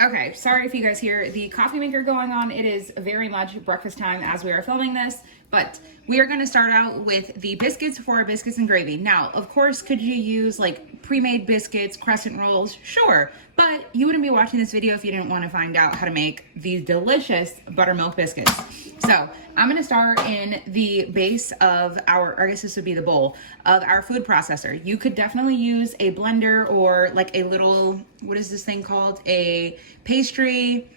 Okay, sorry if you guys hear the coffee maker going on. It is very much breakfast time as we are filming this, but we are going to start out with the biscuits for biscuits and gravy. Now, of course, could you use like pre-made biscuits, crescent rolls? Sure, but you wouldn't be watching this video if you didn't want to find out how to make these delicious buttermilk biscuits. So I'm going to start in the base of our, or I guess this would be the bowl of our food processor. You could definitely use a blender or like a little, what is this thing called? A pastry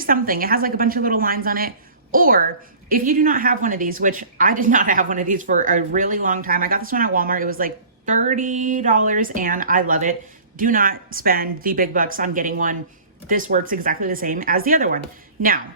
something. It has like a bunch of little lines on it. Or if you do not have one of these, which I did not have one of these for a really long time. I got this one at Walmart. It was like $30 and I love it. Do not spend the big bucks on getting one. This works exactly the same as the other one. Now,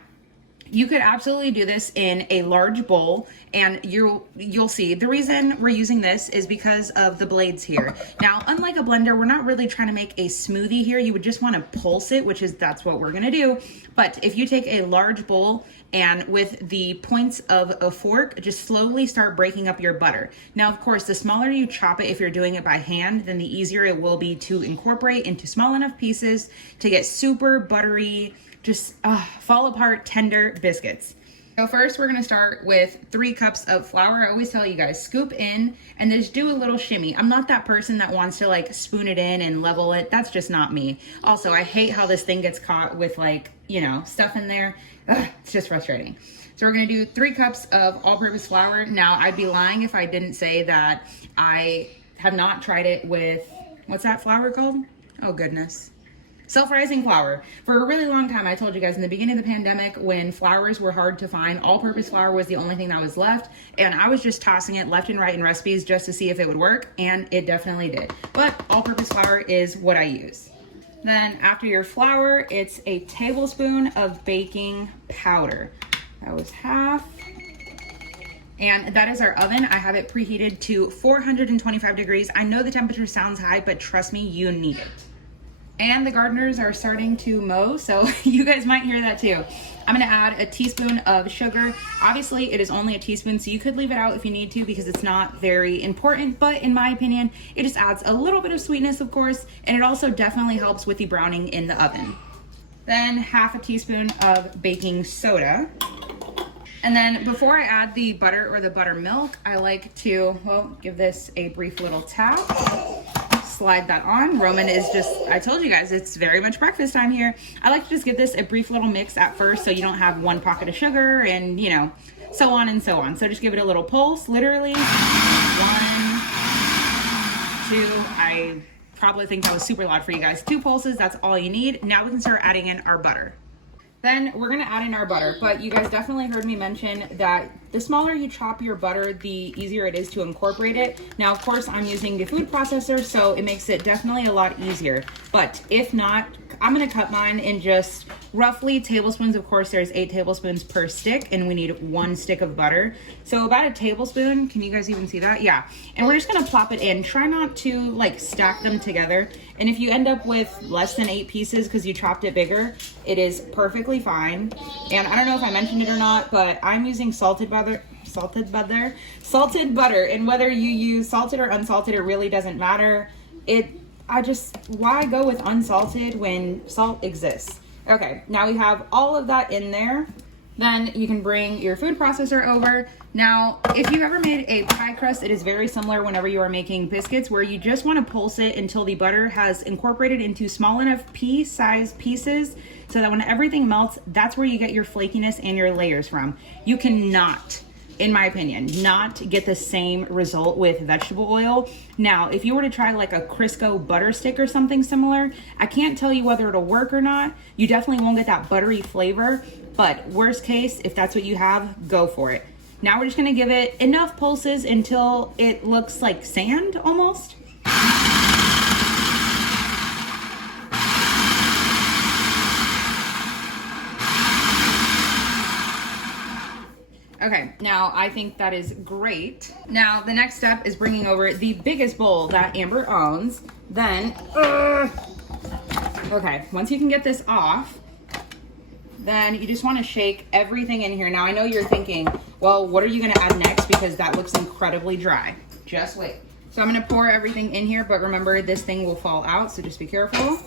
you could absolutely do this in a large bowl and you'll see the reason we're using this is because of the blades here. Now, unlike a blender, we're not really trying to make a smoothie here. You would just want to pulse it, that's what we're gonna do. But if you take a large bowl and with the points of a fork, just slowly start breaking up your butter. Now, of course, the smaller you chop it, if you're doing it by hand, then the easier it will be to incorporate into small enough pieces to get super buttery, just fall apart tender biscuits. So first we're gonna start with 3 cups of flour. I always tell you guys, scoop in and then just do a little shimmy. I'm not that person that wants to like spoon it in and level it. That's just not me. Also, I hate how this thing gets caught with like, you know, stuff in there. It's just frustrating. So we're gonna do 3 cups of all-purpose flour. Now, I'd be lying if I didn't say that I have not tried it with, what's that flour called? Oh goodness. Self-rising flour. For a really long time, I told you guys in the beginning of the pandemic when flours were hard to find, all-purpose flour was the only thing that was left, and I was just tossing it left and right in recipes just to see if it would work, and it definitely did. But all-purpose flour is what I use. Then after your flour, it's a tablespoon of baking powder. That was half. And that is our oven. I have it preheated to 425 degrees. I know the temperature sounds high, but trust me, you need it. And the gardeners are starting to mow, so you guys might hear that too. I'm gonna add a teaspoon of sugar. Obviously, it is only a teaspoon, so you could leave it out if you need to because it's not very important, but in my opinion, it just adds a little bit of sweetness, of course, and it also definitely helps with the browning in the oven. Then half a teaspoon of baking soda. And then before I add the butter or the buttermilk, I like to, well, give this a brief little tap. Slide that on. Roman is just, I told you guys, it's very much breakfast time here. I like to just give this a brief little mix at first so you don't have 1 pocket of sugar and, you know, so on and so on. So just give it a little pulse, literally. 1, 2, I probably think that was super loud for you guys. 2 pulses, that's all you need. Now we can start adding in our butter. Then we're gonna add in our butter, but you guys definitely heard me mention that the smaller you chop your butter, the easier it is to incorporate it. Now, of course, I'm using the food processor, so it makes it definitely a lot easier. But if not, I'm gonna cut mine in just roughly tablespoons. Of course, there's 8 tablespoons per stick, and we need 1 stick of butter. So about a tablespoon, can you guys even see that? Yeah, and we're just gonna plop it in. Try not to like stack them together. And if you end up with less than 8 pieces because you chopped it bigger, it is perfectly fine. And I don't know if I mentioned it or not, but I'm using salted butter. And whether you use salted or unsalted, it really doesn't matter. Why go with unsalted when salt exists? Okay, now we have all of that in there. Then you can bring your food processor over. Now, if you've ever made a pie crust, it is very similar whenever you are making biscuits where you just want to pulse it until the butter has incorporated into small enough pea-sized pieces so that when everything melts, that's where you get your flakiness and your layers from. You cannot, in my opinion, not get the same result with vegetable oil. Now, if you were to try like a Crisco butter stick or something similar, I can't tell you whether it'll work or not. You definitely won't get that buttery flavor, but worst case, if that's what you have, go for it. Now we're just gonna give it enough pulses until it looks like sand almost. Okay, now I think that is great. Now the next step is bringing over the biggest bowl that Amber owns. Then, okay, once you can get this off, then you just want to shake everything in here. Now I know you're thinking, well, what are you going to add next? Because that looks incredibly dry. Just wait. So I'm going to pour everything in here, but remember this thing will fall out, so just be careful.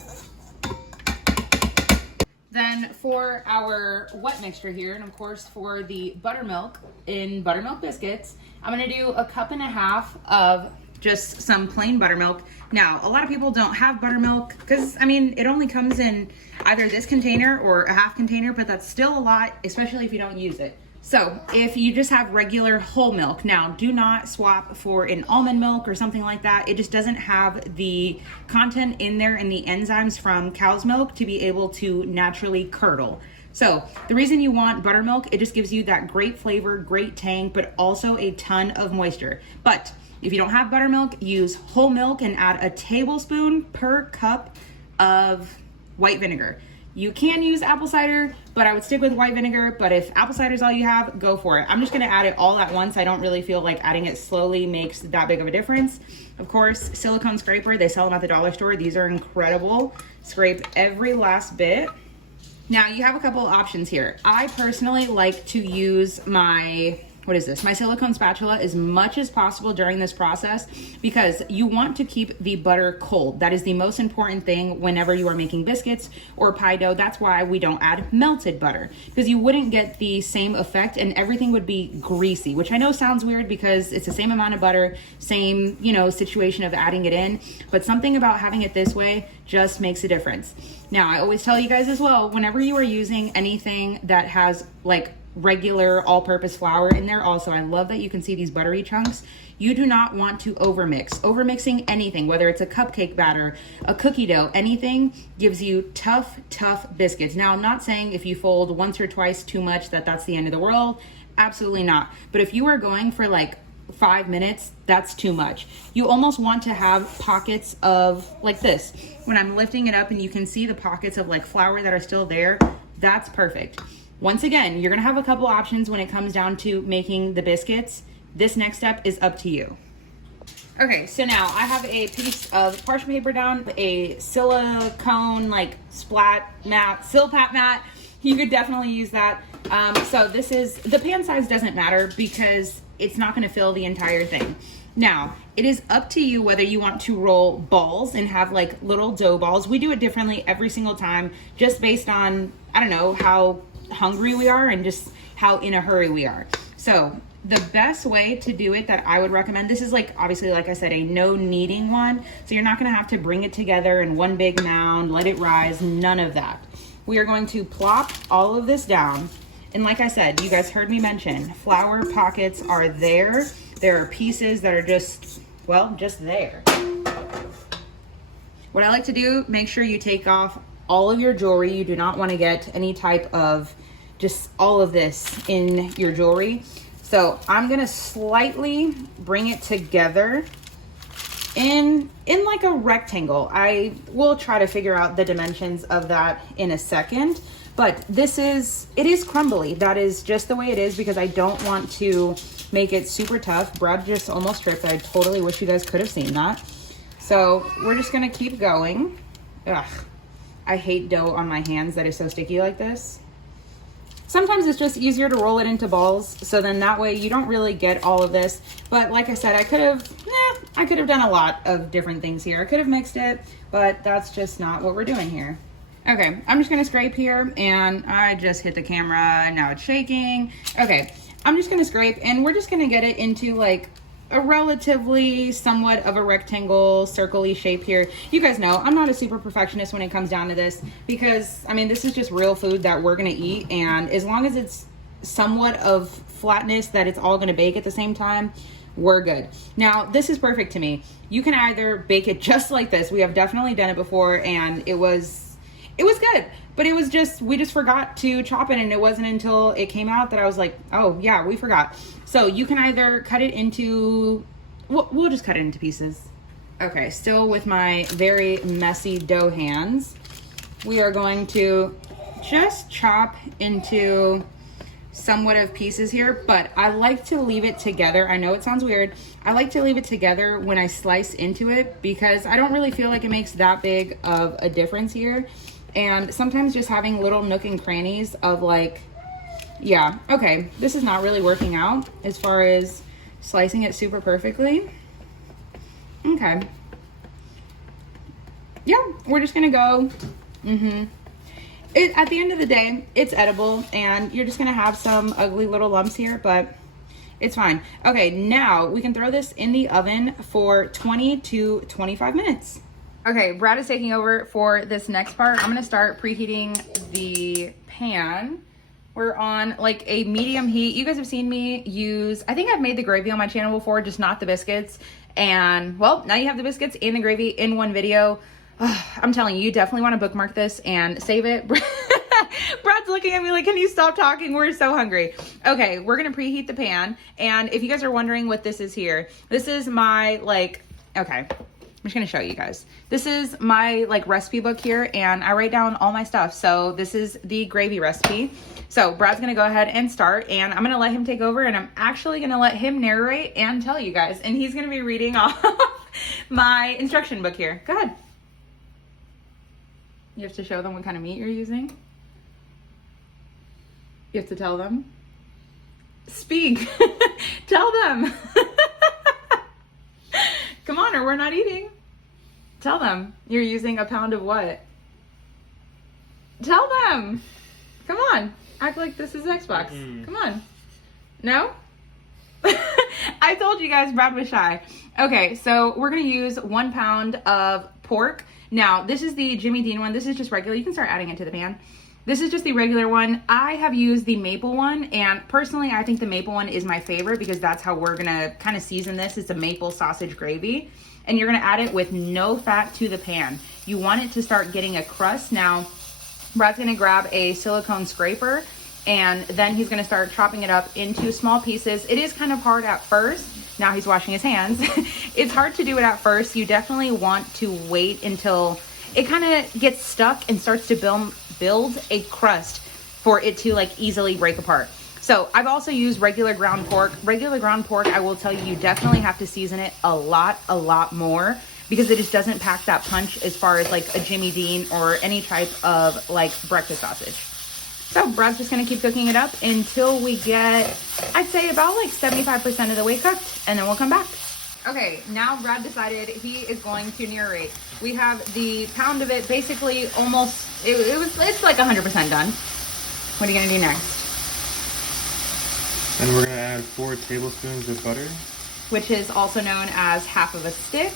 Then for our wet mixture here, and of course for the buttermilk in Buttermilk Biscuits, I'm gonna do 1.5 cups of just some plain buttermilk. Now, a lot of people don't have buttermilk because, I mean, it only comes in either this container or a half container, but that's still a lot, especially if you don't use it. So if you just have regular whole milk, now do not swap for an almond milk or something like that. It just doesn't have the content in there and the enzymes from cow's milk to be able to naturally curdle. So the reason you want buttermilk, it just gives you that great flavor, great tang, but also a ton of moisture. But if you don't have buttermilk, use whole milk and add 1 tablespoon per cup of white vinegar. You can use apple cider, but I would stick with white vinegar. But if apple cider is all you have, go for it. I'm just gonna add it all at once. I don't really feel like adding it slowly makes that big of a difference. Of course, silicone scraper, they sell them at the dollar store. These are incredible. Scrape every last bit. Now you have a couple of options here. I personally like to use my silicone spatula as much as possible during this process because you want to keep the butter cold. That is the most important thing whenever you are making biscuits or pie dough. That's why we don't add melted butter, because you wouldn't get the same effect and everything would be greasy, which I know sounds weird because it's the same amount of butter, same, situation of adding it in, but something about having it this way just makes a difference. Now, I always tell you guys as well, whenever you are using anything that has like regular all-purpose flour in there, also I love that you can see these buttery chunks. You do not want to overmixing anything, whether it's a cupcake batter, a cookie dough, anything gives you tough biscuits. Now, I'm not saying if you fold once or twice too much that's the end of the world, absolutely not. But if you are going for like 5 minutes, that's too much. You almost want to have pockets of like this. When I'm lifting it up and you can see the pockets of like flour that are still there, that's perfect. Once again, you're gonna have a couple options when it comes down to making the biscuits. This next step is up to you. Okay, so now I have a piece of parchment paper down, a silicone like splat mat, Silpat mat. You could definitely use that. So this is, the pan size doesn't matter because it's not gonna fill the entire thing. Now, it is up to you whether you want to roll balls and have like little dough balls. We do it differently every single time, just based on, I don't know, how hungry we are and just how in a hurry we are. So the best way to do it that I would recommend, this is like, obviously, like I said, a no kneading one. So you're not gonna have to bring it together in one big mound, let it rise, none of that. We are going to plop all of this down. And like I said, you guys heard me mention, flour pockets are there. There are pieces that are just, well, just there. What I like to do, make sure you take off all of your jewelry. You do not want to get any type of just all of this in your jewelry. So I'm gonna slightly bring it together in like a rectangle. I will try to figure out the dimensions of that in a second, but it is crumbly. That is just the way it is because I don't want to make it super tough. Brad just almost tripped. I totally wish you guys could have seen that. So we're just gonna keep going. Ugh, I hate dough on my hands that is so sticky like this. Sometimes it's just easier to roll it into balls, so then that way you don't really get all of this. But like I said, I could have done a lot of different things here. I could have mixed it, but that's just not what we're doing here. Okay, I'm just gonna scrape here, and I just hit the camera, and now it's shaking. Okay, I'm just gonna scrape, and we're just gonna get it into like a relatively somewhat of a rectangle, circle-y shape here. You guys know I'm not a super perfectionist when it comes down to this because, I mean, this is just real food that we're gonna eat, and as long as it's somewhat of flatness that it's all gonna bake at the same time, we're good. Now, this is perfect to me. You can either bake it just like this. We have definitely done it before, and it was good, but it was just, we just forgot to chop it, and it wasn't until it came out that I was like, oh yeah, we forgot. So you can either cut it into, we'll just cut it into pieces. Okay, still with my very messy dough hands, we are going to just chop into somewhat of pieces here, but I like to leave it together. I know it sounds weird. I like to leave it together when I slice into it because I don't really feel like it makes that big of a difference here. And sometimes just having little nook and crannies of like, yeah, okay, this is not really working out as far as slicing it super perfectly. Okay. Yeah, we're just gonna go, at the end of the day, it's edible, and you're just gonna have some ugly little lumps here, but it's fine. Okay, now we can throw this in the oven for 20 to 25 minutes. Okay, Brad is taking over for this next part. I'm gonna start preheating the pan. We're on like a medium heat. You guys have seen me use, I think I've made the gravy on my channel before, just not the biscuits. And well, now you have the biscuits and the gravy in one video. I'm telling you, you definitely want to bookmark this and save it. Brad's looking at me like, can you stop talking? We're so hungry. Okay, we're going to preheat the pan. And if you guys are wondering what this is here, this is my okay, I'm just going to show you guys. This is my recipe book here, and I write down all my stuff. So this is the gravy recipe. So Brad's going to go ahead and start, and I'm going to let him take over, and I'm actually going to let him narrate and tell you guys. And he's going to be reading off my instruction book here. Go ahead. You have to show them what kind of meat you're using. You have to tell them. Speak. Tell them. Come on, or we're not eating. Tell them. You're using a pound of what? Tell them. Come on. Act like this is Xbox. Come on. No? I told you guys Brad was shy. Okay, so we're going to use 1 pound of pork. Now, this is the Jimmy Dean one. This is just regular. You can start adding it to the pan. This is just the regular one. I have used the maple one, and personally, I think the maple one is my favorite because that's how we're gonna kind of season this. It's a maple sausage gravy, and you're gonna add it with no fat to the pan. You want it to start getting a crust. Now, Brad's gonna grab a silicone scraper, and then he's gonna start chopping it up into small pieces. It is kind of hard at first. Now he's washing his hands. It's hard to do it at first. You definitely want to wait until it kind of gets stuck and starts to build a crust for it to easily break apart. So I've also used regular ground pork. Regular ground pork, I will tell you, you definitely have to season it a lot more because it just doesn't pack that punch as far as a Jimmy Dean or any type of breakfast sausage. So Brad's just gonna keep cooking it up until we get, I'd say about 75% of the way cooked, and then we'll come back. Okay, now Brad decided he is going to narrate. We have the pound of it basically almost, it's like 100% done. What are you gonna do next? And we're gonna add 4 tablespoons of butter. Which is also known as half of a stick.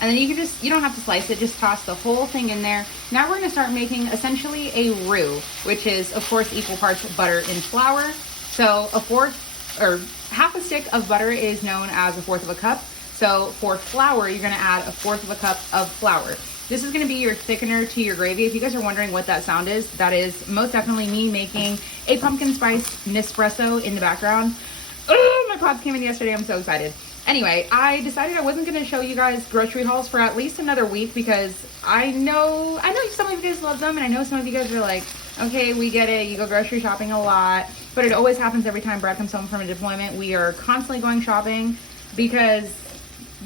And then you don't have to slice it, just toss the whole thing in there. Now we're gonna start making essentially a roux, which is of course equal parts butter and flour. So half a stick of butter is known as 1/4 of a cup. So for flour, you're gonna add 1/4 of a cup of flour. This is gonna be your thickener to your gravy. If you guys are wondering what that sound is, that is most definitely me making a pumpkin spice Nespresso in the background. Oh, my pods came in yesterday, I'm so excited. Anyway, I decided I wasn't gonna show you guys grocery hauls for at least another week because I know some of you guys love them, and I know some of you guys are like, okay, we get it, you go grocery shopping a lot, but it always happens every time Brad comes home from a deployment. We are constantly going shopping because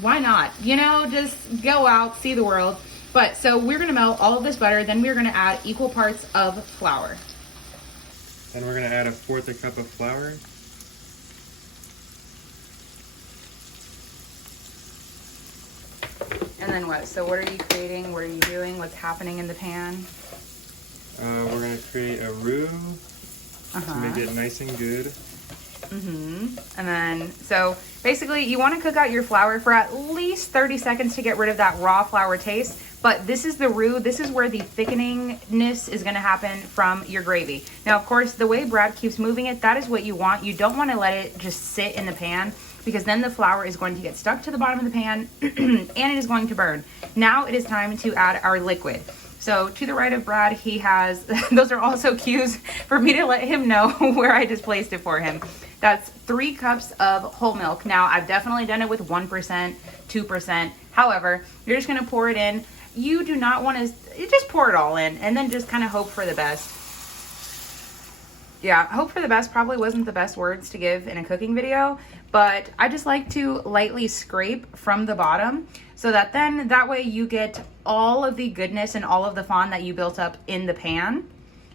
why not? Just go out, see the world. But so we're gonna melt all of this butter, then we're gonna add equal parts of flour. Then we're gonna add 1/4 a cup of flour. And then what? So what are you creating? What are you doing? What's happening in the pan? We're gonna create a roux to make it nice and good. And then, so basically you want to cook out your flour for at least 30 seconds to get rid of that raw flour taste. But this is the roux. This is where the thickeningness is going to happen from your gravy. Now, of course, the way Brad keeps moving it, that is what you want. You don't want to let it just sit in the pan because then the flour is going to get stuck to the bottom of the pan and it is going to burn. Now it is time to add our liquid. So to the right of Brad, he has, those are also cues for me to let him know where I just placed it for him. That's 3 cups of whole milk. Now, I've definitely done it with 1%, 2%. However, you're just gonna pour it in. You do not want to, just pour it all in and then just kind of hope for the best. Yeah, hope for the best probably wasn't the best words to give in a cooking video, but I just like to lightly scrape from the bottom so that then that way you get all of the goodness and all of the fond that you built up in the pan.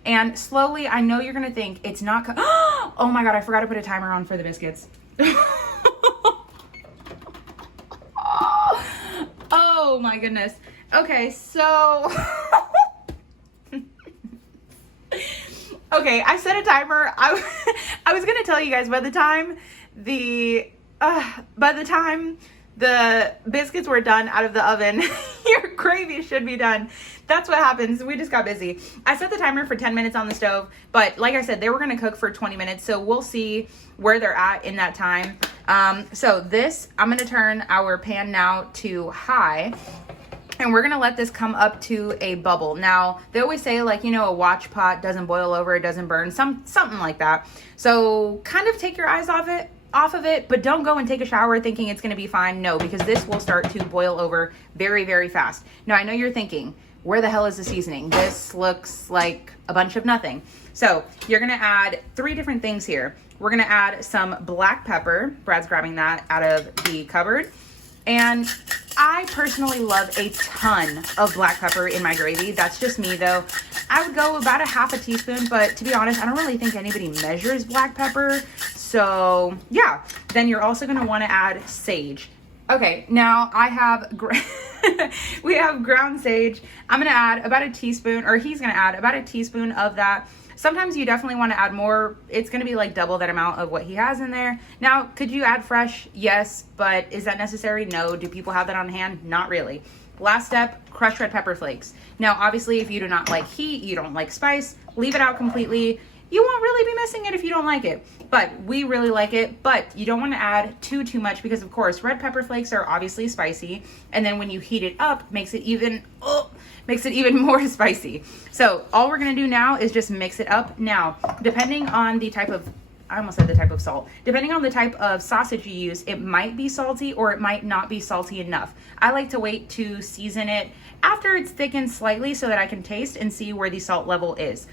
And slowly, I know you're gonna think it's not, oh my God, I forgot to put a timer on for the biscuits. Oh my goodness. Okay, so Okay, I set a timer. I was gonna tell you guys by the time the biscuits were done out of the oven, your gravy should be done. That's what happens. We just got busy. I set the timer for 10 minutes on the stove, but like I said, they were gonna cook for 20 minutes, so we'll see where they're at in that time. So this, I'm gonna turn our pan now to high, and we're gonna let this come up to a bubble. Now, they always say, like, you know, a watch pot doesn't boil over, it doesn't burn, something like that. So kind of take your eyes off of it, but don't go and take a shower thinking it's gonna be fine. No, because this will start to boil over very, very fast. Now, I know you're thinking, where the hell is the seasoning? This looks like a bunch of nothing. So you're gonna add 3 different things here. We're gonna add some black pepper. Brad's grabbing that out of the cupboard. And I personally love a ton of black pepper in my gravy. That's just me though. I would go about a half a teaspoon, but to be honest, I don't really think anybody measures black pepper. So yeah, then you're also gonna wanna add sage. Okay, now I have, we have ground sage. I'm gonna add about a teaspoon, or he's gonna add about a teaspoon of that. Sometimes you definitely want to add more. It's going to be like double that amount of what he has in there. Now, could you add fresh? Yes, but is that necessary? No. Do people have that on hand? Not really. Last step, crushed red pepper flakes. Now, obviously, if you do not like heat, you don't like spice, leave it out completely. You won't really be missing it if you don't like it, but we really like it. But you don't want to add too much because, of course, red pepper flakes are obviously spicy, and then when you heat it up, makes it even more spicy. So all we're gonna do now is just mix it up. Now, depending on the type of, I almost said the type of salt. Depending on the type of sausage you use, it might be salty or it might not be salty enough. I like to wait to season it after it's thickened slightly so that I can taste and see where the salt level is.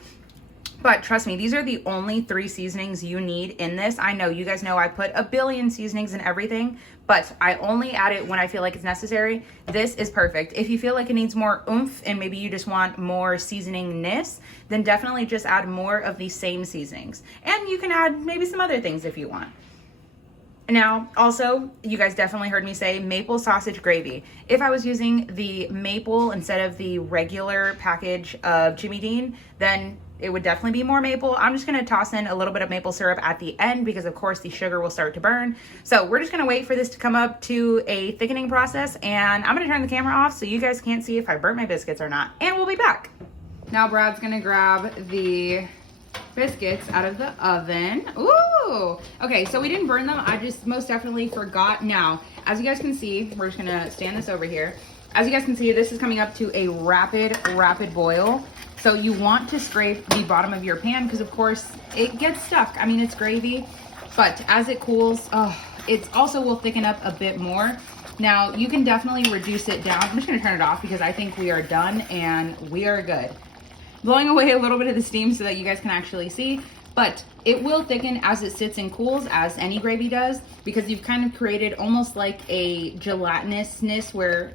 But trust me, these are the only 3 seasonings you need in this. I know, you guys know I put a billion seasonings in everything, but I only add it when I feel like it's necessary. This is perfect. If you feel like it needs more oomph and maybe you just want more seasoningness, then definitely just add more of these same seasonings. And you can add maybe some other things if you want. Now, also, you guys definitely heard me say maple sausage gravy. If I was using the maple instead of the regular package of Jimmy Dean, then it would definitely be more maple. I'm just gonna toss in a little bit of maple syrup at the end because of course the sugar will start to burn. So we're just gonna wait for this to come up to a thickening process, and I'm gonna turn the camera off so you guys can't see if I burnt my biscuits or not, and we'll be back. Now Brad's gonna grab the biscuits out of the oven. Ooh, okay, so we didn't burn them. I just most definitely forgot. Now, as you guys can see, we're just gonna stand this over here. As you guys can see, this is coming up to a rapid boil. So you want to scrape the bottom of your pan because of course it gets stuck. I mean, it's gravy, but as it cools, it also will thicken up a bit more. Now you can definitely reduce it down. I'm just gonna turn it off because I think we are done and we are good. Blowing away a little bit of the steam so that you guys can actually see, but it will thicken as it sits and cools, as any gravy does, because you've kind of created almost like a gelatinousness where,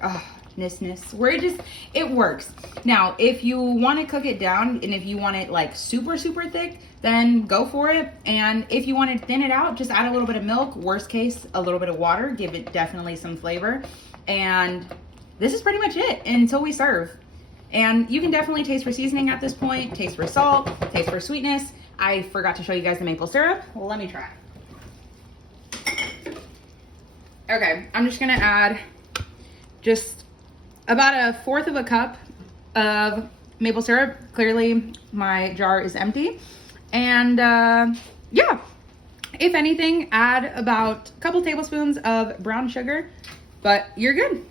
it works. Now, if you want to cook it down and if you want it like super thick, then go for it. And if you want to thin it out, just add a little bit of milk. Worst case, a little bit of water. Give it definitely some flavor. And this is pretty much it until we serve. And you can definitely taste for seasoning at this point, taste for salt, taste for sweetness. I forgot to show you guys the maple syrup. Well, let me try. Okay, I'm just gonna add just about 1/4 of a cup of maple syrup. Clearly my jar is empty. And yeah, if anything, add about a couple tablespoons of brown sugar, but you're good.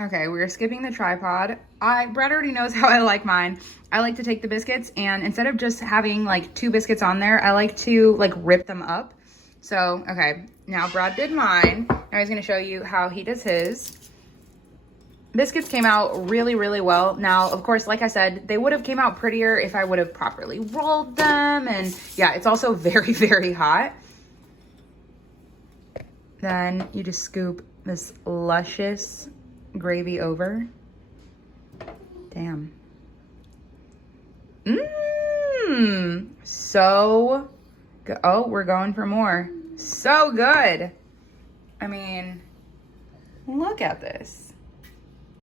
Okay, we're skipping the tripod. Brad already knows how I like mine. I like to take the biscuits and instead of just having like 2 biscuits on there, I like to like rip them up. So, okay, now Brad did mine. Now he's gonna show you how he does his. Biscuits came out really well. Now, of course, like I said, they would have came out prettier if I would have properly rolled them. And yeah, it's also very hot. Then you just scoop this luscious gravy over. Damn. So good. Oh, we're going for more. So good. I mean, look at this.